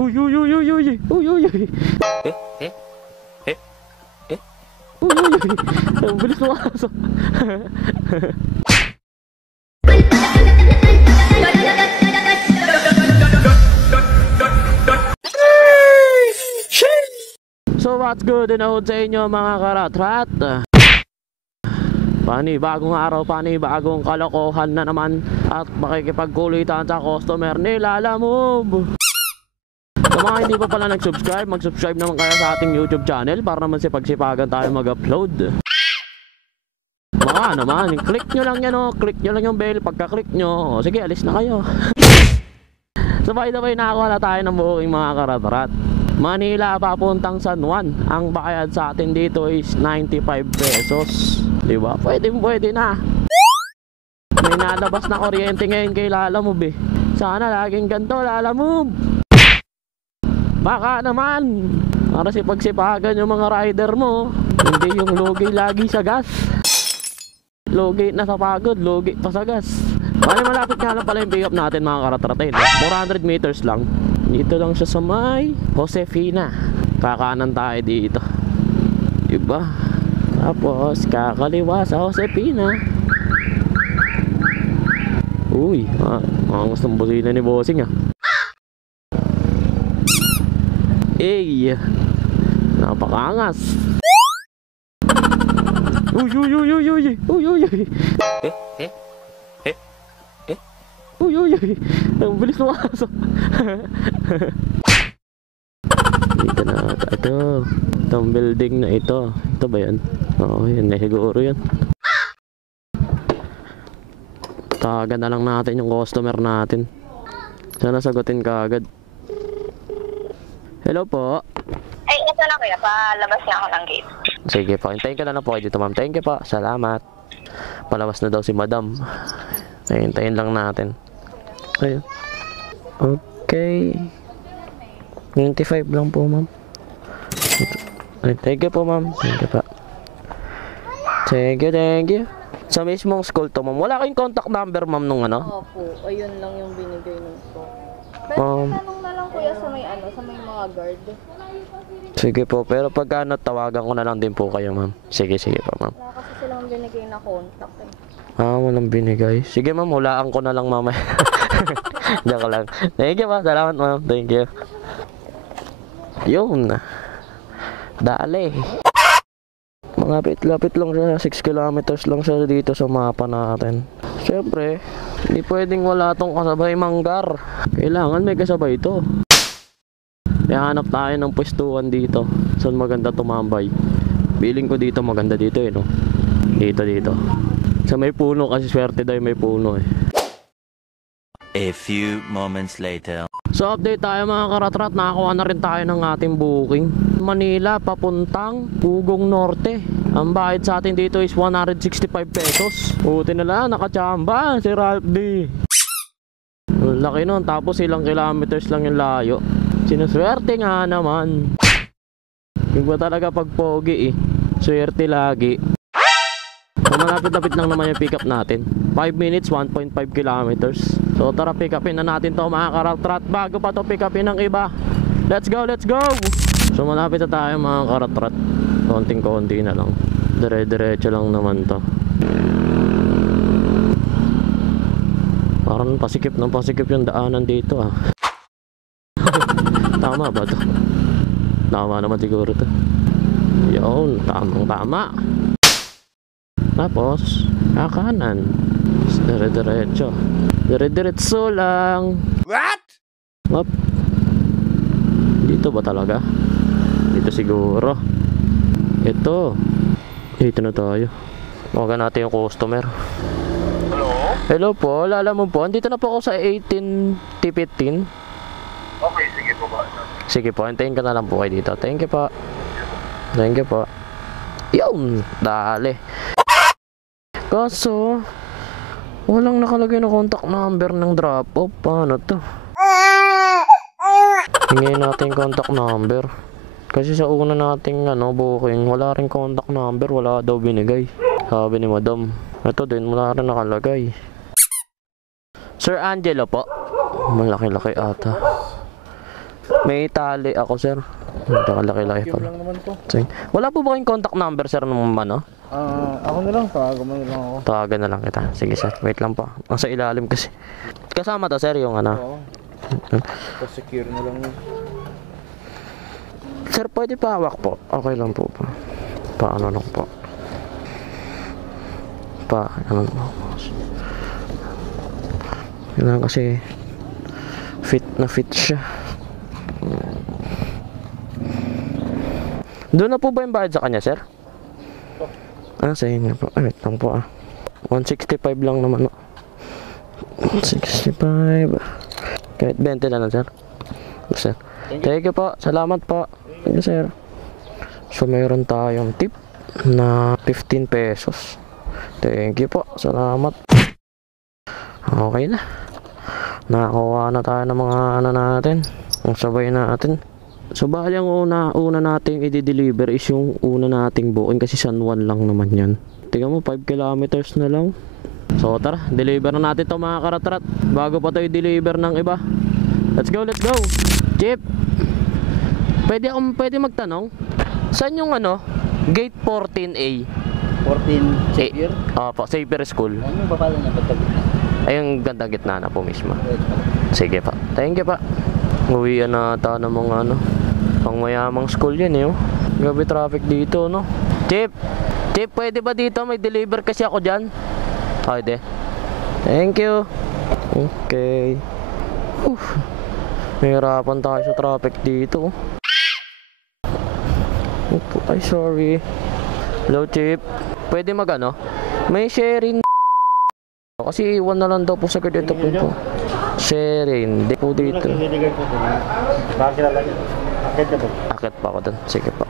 Uy, uy, uy, uy, uy, uy, uy, uy. Uy, uy, uy. Ang bilis ng aso. So what's good and out sa inyo mga karatrat? Panibagong araw, panibagong kalokohan na naman at makikipagkulitan sa customer nila Lalamove. Sa mga hindi pa pala nag-subscribe, mag-subscribe naman kayo sa ating YouTube channel para naman sipagsipagan tayo mag-upload. Mga naman, click nyo lang yan o, click nyo lang yung bell. Pagka-click nyo, o, sige alis na kayo. So by the way, nakakuha na tayo ng booking mga karatrat. Manila papuntang San Juan. Ang bayad sa atin dito is 95 pesos. Diba? Pwede na. May nalabas na kuryente ngayon kay Lalamove eh. Sana laging ganito Lalamove. Baka naman para sipagsipagan yung mga rider mo. Hindi yung logi lagi sa gas. Logi na sa pagod, logi pa sa gas. Bali malapit nga lang pala yung pick up natin mga karatratin. 400 meters lang. Dito lang siya sa may Josefina. Kakanan tayo dito. Diba? Tapos kakaliwa sa Josefina. Uy, ang gustong busina ni bossing ah. Ey, napakangas. Uy, uy, uy, uy, uy, uy, uy, uy. Uy, uy, uy. Ang bilis ng aso. Dito na ito. Itong building na ito. Ito ba yan? Oo, yan na siguro yan. Tawagan na lang natin yung customer natin. Sana sagutin ka agad. Hello po. Ay, ito na kuya. Palabas na ako ng gate. Sige po. Hintayin ka na lang po kayo dito ma'am. Thank you po. Salamat. Palabas na daw si madam. Hintayin lang natin. Ayun. Okay. 95 lang po ma'am. Thank you po ma'am. Thank you po. Thank you. Sa mismong school to ma'am. Wala kayong contact number ma'am nung ano? Opo. Ayun lang yung binigay nung po. Pero tanong na lang kuya sa may sa may mga guard. Sige po. Pero pag tawagan ko na lang din po kayo ma'am. Sige po ma'am. Wala kasi silang binigay na contact eh. Walang binigay. Sige ma'am, hulaan ko na lang mamaya. Diyan lang. Thank you ma'am. Salamat ma'am. Thank you. Yun. Dali. Mga lapit lang siya. 6 kilometers lang siya dito sa mapa natin. Siyempre, hindi pwedeng wala tong kasabay manggar. Kailangan may kasabay ito. Kaya hanap tayo ng pwestuhan dito. Saan maganda tumambay. Feeling ko dito maganda dito eh no. Dito. Sa may puno kasi swerte daw may puno eh. A few moments later. So update tayo mga karatrat. Nakakuha na rin tayo ng ating booking. Manila papuntang Ugong Norte. Ang bayad sa atin dito is 165 pesos. Buti na lang nakachamba si Ralph D. Laki nun. Tapos ilang kilometers lang yung layo. Sinuswerte nga naman. Yung ba talaga pag pogi eh. Swerte lagi. So malapit-lapit lang naman yung pick up natin. 5 minutes, 1.5 kilometers. So tara pick upin na natin to mga karatrat. Bago pa to pick upin ng iba. Let's go! So malapit na tayo mga karatrat. Konting-konti na lang. Dire-diretso lang naman to. Parang pasikip yung daanan dito ah. Tama ba to? Tama naman siguro to. Yun, tama. Tapos, kanan. Dire-diretso lang. What? Up. Dito ba talaga? Dito siguro. Ito. Dito na tayo. Tawagan natin yung customer. Hello po, Lalamove po. Andito na po ako sa 18 T15. Okay, sige po ba? Sige po, hintayin ka na lang po kayo dito. Thank you po. Yun, dali. Kaso walang nakalagay na contact number ng drop off. Paano to? Hingin natin contact number. Kasi sa una nating booking, wala rin contact number. Wala daw binigay. Sabi ni madam. Ito din, wala rin nakalagay. Sir Angelo po. Malaki-laki ata. May tali ako, sir. Nakalaki-laki pala. lang naman to. Sige. Wala po ba kayong contact number, sir, nung ano? Ako na lang, tawagan mo na lang ako. Tawagan na lang kita. Sige, sir. Wait lang po. Nasa ilalim kasi. Kasama to, sir, yung ano. Oo. Pa-secure na lang yun. Sir, pwede pa hawak po. Okay lang po pa. Paano lang po. Ano lang po. Kailangan kasi fit na fit siya. Doon na po ba yung bayad sa kanya, sir? Sa inyo po. Wait lang po 165 lang naman. 165. Kahit 20 na lang, sir. Sir. Thank you po. Salamat po. Thank you, sir. So, mayroon tayong tip na 15 pesos. Thank you po. Salamat. Okay na. Nakakuha na tayo ng mga ano natin. Ang sabay natin. So, bali ang una nating i-deliver is yung una nating buuin kasi San Juan lang naman yan. Tingnan mo, 5 kilometers na lang. So, tara. Deliver na natin to mga karatrat. Bago pa to i-deliver ng iba. Let's go, let's go. Jeep. Pwede magtanong. Saan yung ano? Gate 14A. 14 Xavier? Opo, Xavier School. Ano ba pala niya pagkabit? Ay, yung ganda gitna na po mismo. Sige pa. Thank you pa. Uwian na ata ng mga ano. Pang mayamang school yan eh. Oh. Gabi traffic dito, no? Chip, pwede ba dito? May deliver kasi ako dyan. Pwede. Thank you. Okay. Mahirapan tayo sa traffic dito. Ay, sorry. Hello, Chip. Pwede magano? May sharing. Kasi iwan na lang daw po sa dito po. Sharing. Di po dito. Bakit na lang? Akit ka ba? Akit pa ako dun. Sige pa.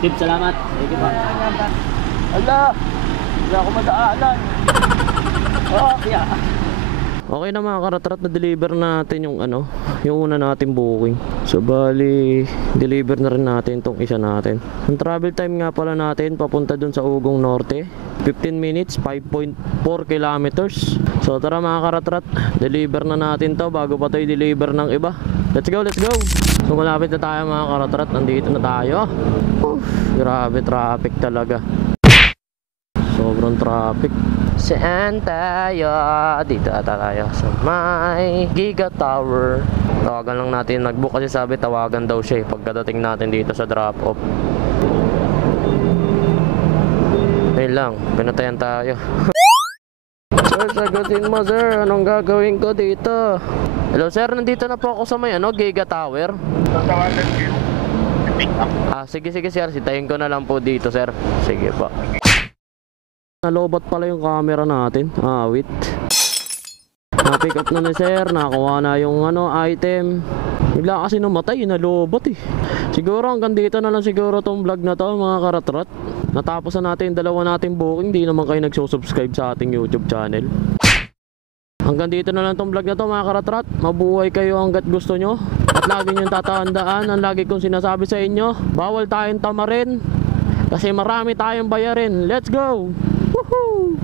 Tip, salamat. Thank you pa. Ala! Hindi ako madaanan. Kaya. Okay na mga karatrat, na deliver natin yung ano, yung una natin booking. So bali, deliver na rin natin tong isa natin. Ang travel time nga pala natin papunta dun sa Ugong Norte, 15 minutes, 5.4 kilometers. So tara mga karatrat, deliver na natin to bago pa to i-deliver ng iba. Let's go, let's go. So malapit na tayo mga karatrat, nandito na tayo. Grabe traffic talaga. Sobrang traffic. Saan tayo? Dito ata tayo sa may Giga Tower. Tawagan lang natin. Nag-book kasi sabi tawagan daw siya pagkadating natin dito sa drop-off. Ayun lang. Pinatayan tayo. Sir, sagutin mo sir. Anong gagawin ko dito? Hello sir, nandito na po ako sa may Giga Tower. Tatawagan ko yung pick up. Sige sir. Sitayin ko na lang po dito sir. Sige po. Nalobat pala yung camera natin. Wait. Na-pick up na ni sir. Nakakuha na yung item. Bigla kasi namatay. Nalobat eh. Siguro hanggang dito na lang siguro tong vlog na to mga karatrat. Natapos na natin dalawa nating booking. Di naman kayo nagsusubscribe sa ating YouTube channel. Hanggang dito na lang tong vlog na to mga karatrat. Mabuhay kayo hanggat gusto nyo. At lagi nyo tatandaan ang lagi kong sinasabi sa inyo. Bawal tayong tamarin. Kasi marami tayong bayarin. Let's go! Woohoo!